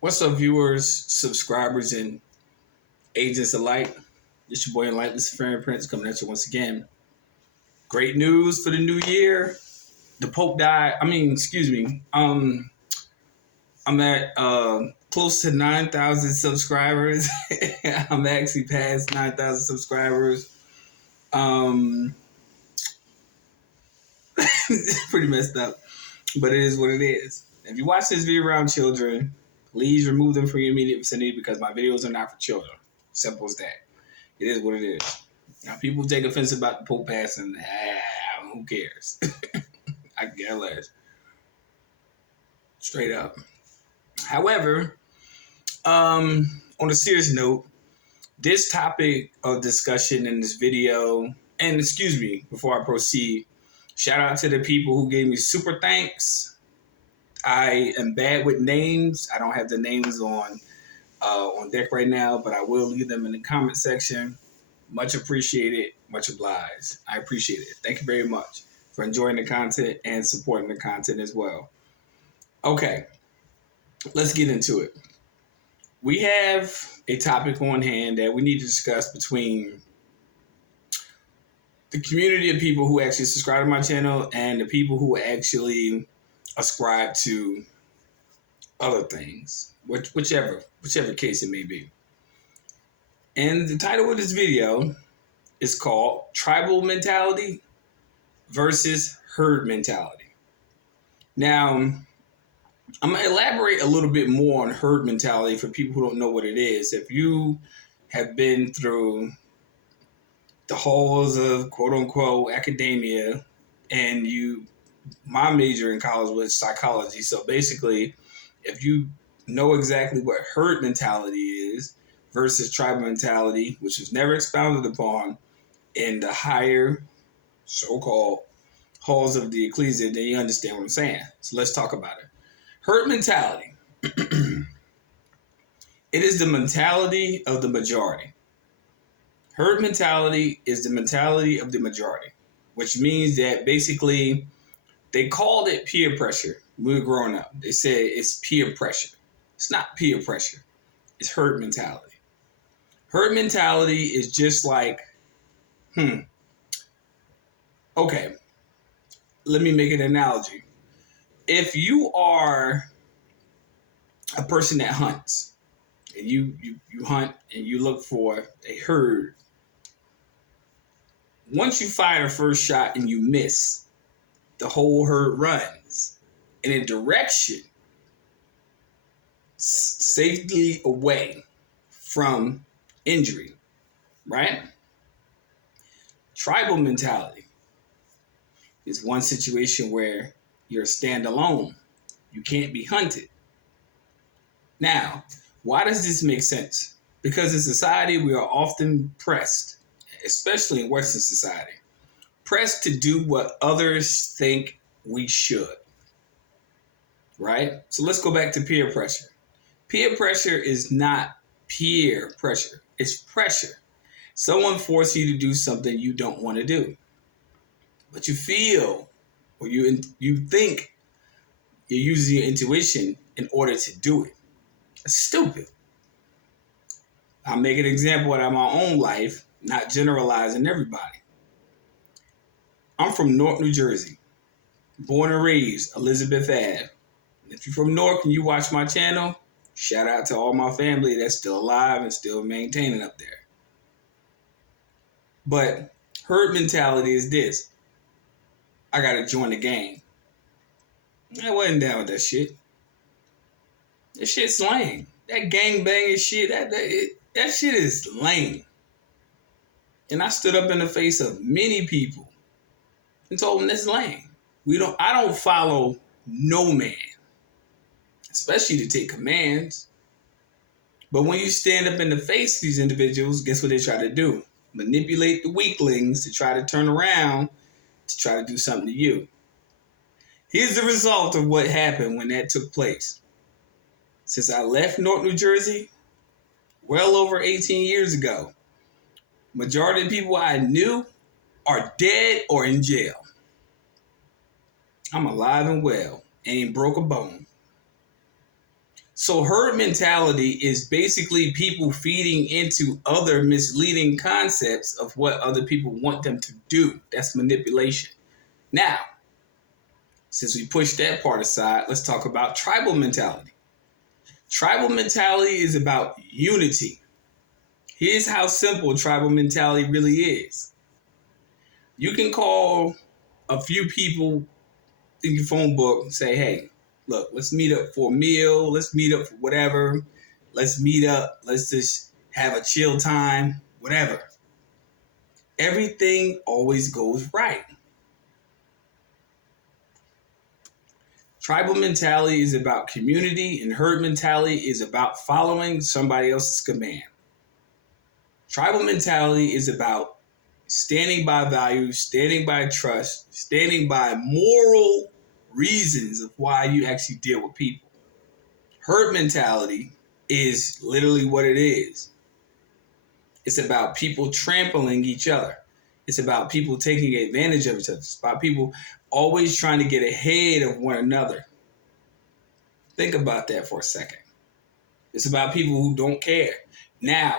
What's up, viewers, subscribers, and agents alike? It's your boy Enlightened Fairy Prince coming at you once again. Great news for the new year. The Pope died. Excuse me. I'm at close to 9,000 subscribers. I'm actually past 9,000 subscribers. It's pretty messed up, but it is what it is. If you watch this video around children, please remove them from your immediate vicinity because my videos are not for children. Simple as that. It is what it is. Now, people take offense about the Pope passing. Who cares? I get less. Straight up. However, on a serious note, this topic of discussion in this video, and excuse me, before I proceed, shout out to the people who gave me super thanks. I am bad with names. I don't have the names on deck right now, but I will leave them in the comment section. Much appreciated, much obliged. I appreciate it. Thank you very much for enjoying the content and supporting the content as well. Okay, let's get into it. We have a topic on hand that we need to discuss between the community of people who actually subscribe to my channel and the people who actually ascribe to other things, whichever case it may be. And the title of this video is called Tribal Mentality versus Herd Mentality. Now, I'm going to elaborate a little bit more on herd mentality for people who don't know what it is. If you have been through the halls of quote-unquote academia, and my major in college was psychology. So basically, if you know exactly what herd mentality is versus tribal mentality, which was never expounded upon in the higher so-called halls of the ecclesia, then you understand what I'm saying. So let's talk about it. Herd mentality. It is the mentality of the majority. Herd mentality is the mentality of the majority, which means that basically they called it peer pressure when we were growing up. They said it's peer pressure. It's not peer pressure. It's herd mentality. Herd mentality is just like, okay, let me make an analogy. If you are a person that hunts, and you hunt and you look for a herd, once you fire the first shot and you miss, the whole herd runs in a direction safely away from injury, right? Tribal mentality is one situation where you're standalone. You can't be hunted. Now, why does this make sense? Because in society, we are often pressed, especially in Western society, pressed to do what others think we should, right? So let's go back to peer pressure. Peer pressure is not peer pressure. It's pressure. Someone forces you to do something you don't want to do, but you feel or you think you're using your intuition in order to do it. It's stupid. I'll make an example out of my own life, not generalizing everybody. I'm from Newark, New Jersey. Born and raised, Elizabeth Ave. If you're from Newark and you watch my channel, shout out to all my family that's still alive and still maintaining up there. But herd mentality is this. I got to join the gang. I wasn't down with that shit. That shit's lame. That gang banging shit, that shit is lame. And I stood up in the face of many people and told them that's lame. I don't follow no man, especially to take commands. But when you stand up in the face of these individuals, guess what they try to do? Manipulate the weaklings to try to turn around to try to do something to you. Here's the result of what happened when that took place. Since I left Newark, New Jersey, well over 18 years ago, majority of the people I knew are dead or in jail. I'm alive and well, ain't broke a bone. So herd mentality is basically people feeding into other misleading concepts of what other people want them to do. That's manipulation. Now, since we pushed that part aside, let's talk about tribal mentality. Tribal mentality is about unity. Here's how simple tribal mentality really is. You can call a few people in your phone book and say, hey, look, let's meet up for a meal. Let's meet up for whatever. Let's meet up. Let's just have a chill time, whatever. Everything always goes right. Tribal mentality is about community, and herd mentality is about following somebody else's command. Tribal mentality is about standing by values, standing by trust, standing by moral reasons of why you actually deal with people. Herd mentality is literally what it is. It's about people trampling each other. It's about people taking advantage of each other. It's about people always trying to get ahead of one another. Think about that for a second. It's about people who don't care. Now,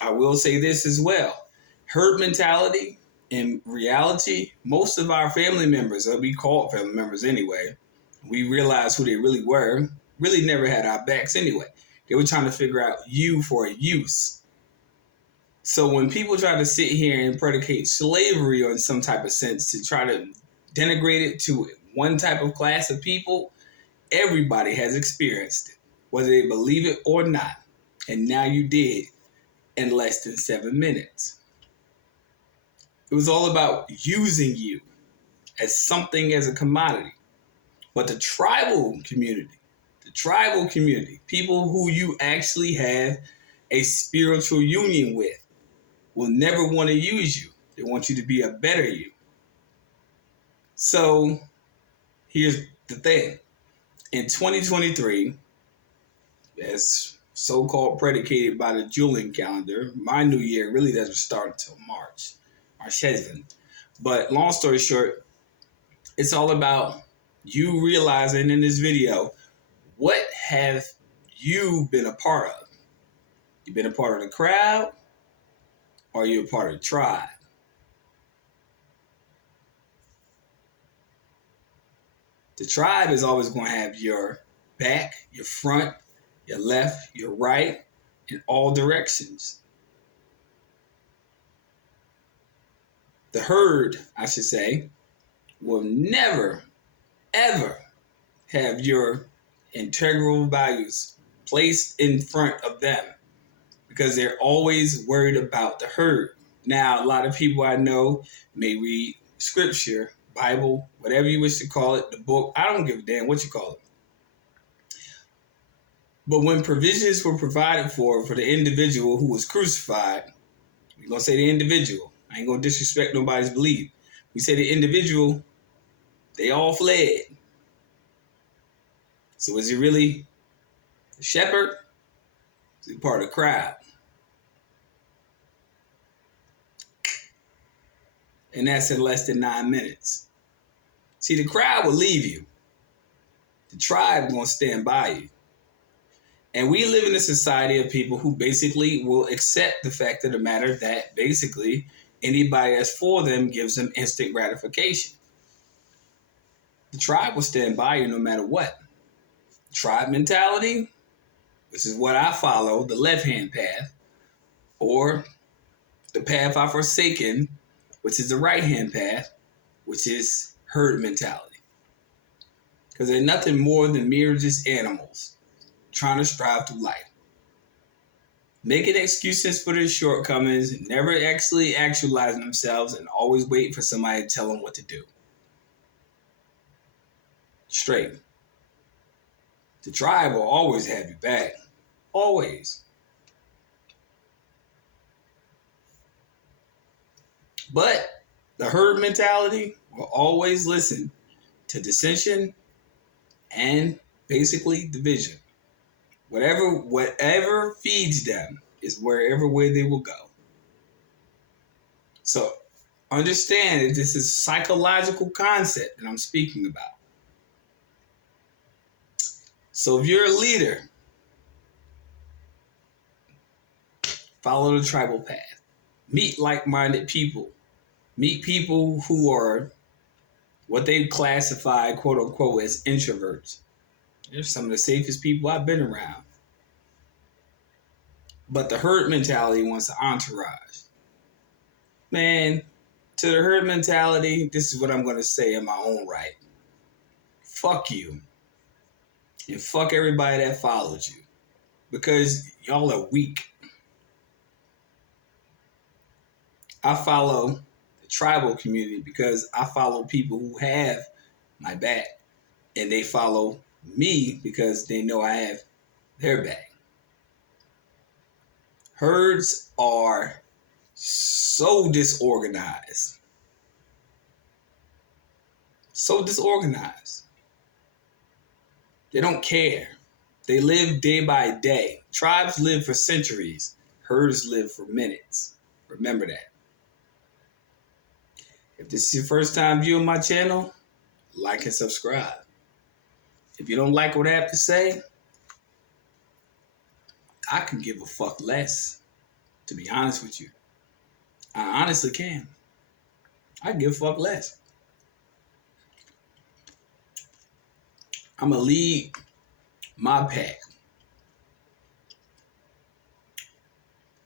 I will say this as well. Herd mentality, in reality, most of our family members, or we call family members anyway, we realized who they really were, really never had our backs anyway. They were trying to figure out you for a use. So when people try to sit here and predicate slavery or in some type of sense to try to denigrate it to one type of class of people, everybody has experienced it, whether they believe it or not. And now you did in less than 7 minutes. It was all about using you as something, as a commodity. But the tribal community, people who you actually have a spiritual union with, will never want to use you. They want you to be a better you. So here's the thing. In 2023, as so-called predicated by the Julian calendar, my new year really doesn't start until March 7th. But long story short, it's all about you realizing in this video, what have you been a part of? You been a part of the crowd, or you a part of the tribe? The tribe is always going to have your back, your front, your left, your right, in all directions. The herd, I should say, will never, ever have your integral values placed in front of them because they're always worried about the herd. Now, a lot of people I know may read scripture, Bible, whatever you wish to call it, the book. I don't give a damn what you call it. But when provisions were provided for the individual who was crucified, we're going to say the individual. I ain't going to disrespect nobody's belief. We say the individual, they all fled. So is he really the shepherd? Is he part of the crowd? And that's in less than 9 minutes. See, the crowd will leave you. The tribe going to stand by you. And we live in a society of people who basically will accept the fact of the matter that basically anybody that's for them gives them instant gratification. The tribe will stand by you no matter what. Tribe mentality, which is what I follow, the left-hand path, or the path I've forsaken, which is the right-hand path, which is herd mentality. Because they're nothing more than mere just animals trying to strive through life. Making excuses for their shortcomings, never actually actualizing themselves, and always waiting for somebody to tell them what to do. Straight. The tribe will always have your back. Always. But the herd mentality will always listen to dissension and basically division. Whatever feeds them is wherever way they will go. So understand that this is a psychological concept that I'm speaking about. So if you're a leader Follow the tribal path. Meet like-minded people. Meet people who are what they classify, quote unquote, as introverts. They're some of the safest people I've been around. But the herd mentality wants an entourage. Man, to the herd mentality, this is what I'm going to say in my own right. Fuck you. And fuck everybody that follows you. Because y'all are weak. I follow the tribal community because I follow people who have my back. And they follow me because they know I have their back. Herds are so disorganized. So disorganized. They don't care. They live day by day. Tribes live for centuries. Herds live for minutes. Remember that. If this is your first time viewing my channel, like and subscribe. If you don't like what I have to say, I can give a fuck less, to be honest with you. I honestly can. I give a fuck less. I'm going to lead my pack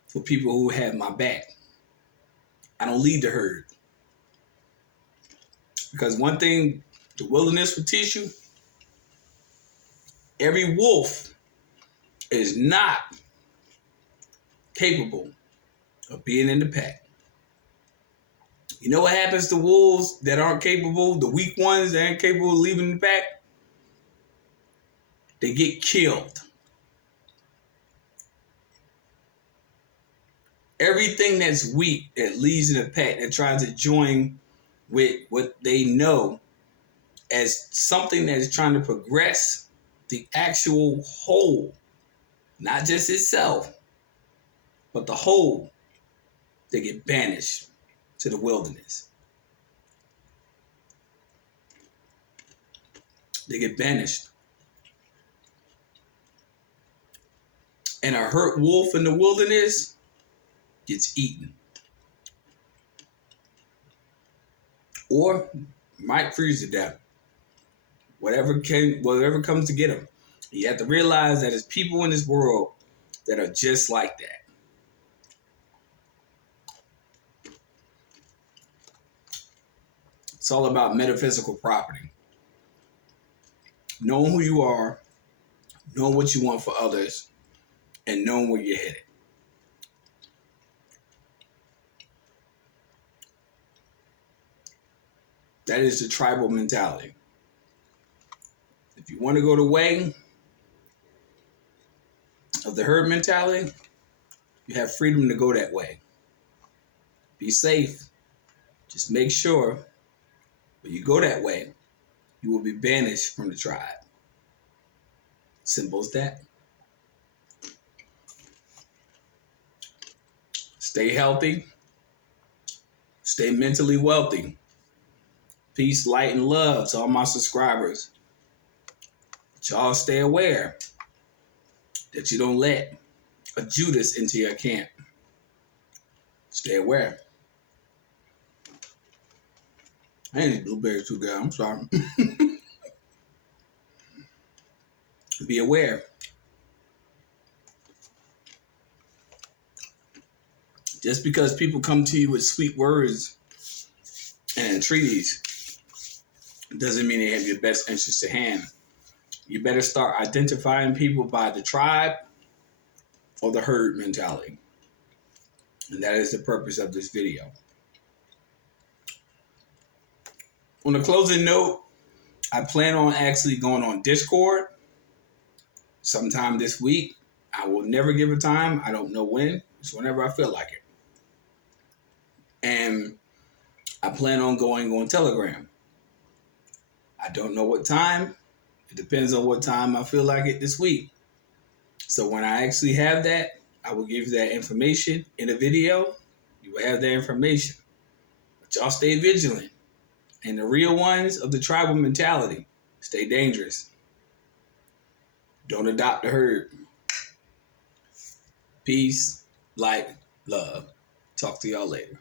for people who have my back. I don't lead the herd. Because one thing the wilderness will teach you, every wolf is not capable of being in the pack. You know what happens to wolves that aren't capable, the weak ones that aren't capable of leaving the pack? They get killed. Everything that's weak that leaves in the pack, that tries to join with what they know as something that is trying to progress the actual whole, not just itself, but the whole, they get banished to the wilderness. They get banished. And a hurt wolf in the wilderness gets eaten. Or might freeze to death. Whatever comes to get them. You have to realize that there's people in this world that are just like that. It's all about metaphysical property. Knowing who you are, knowing what you want for others, and knowing where you're headed. That is the tribal mentality. If you want to go the way of the herd mentality, you have freedom to go that way. Be safe. Just make sure when you go that way, you will be banished from the tribe. Simple as that. Stay healthy. Stay mentally wealthy. Peace, light, and love to all my subscribers. But y'all stay aware that you don't let a Judas into your camp. Stay aware. I ain't eat blueberries too good. I'm sorry. Be aware. Just because people come to you with sweet words and entreaties doesn't mean they have your best interest at hand. You better start identifying people by the tribe or the herd mentality. And that is the purpose of this video. On a closing note, I plan on actually going on Discord sometime this week. I will never give a time. I don't know when. It's whenever I feel like it. And I plan on going on Telegram. I don't know what time. It depends on what time I feel like it this week. So when I actually have that, I will give you that information in a video. You will have that information. But y'all stay vigilant. And the real ones of the tribal mentality, stay dangerous. Don't adopt the herd. Peace. Like, love. Talk to y'all later.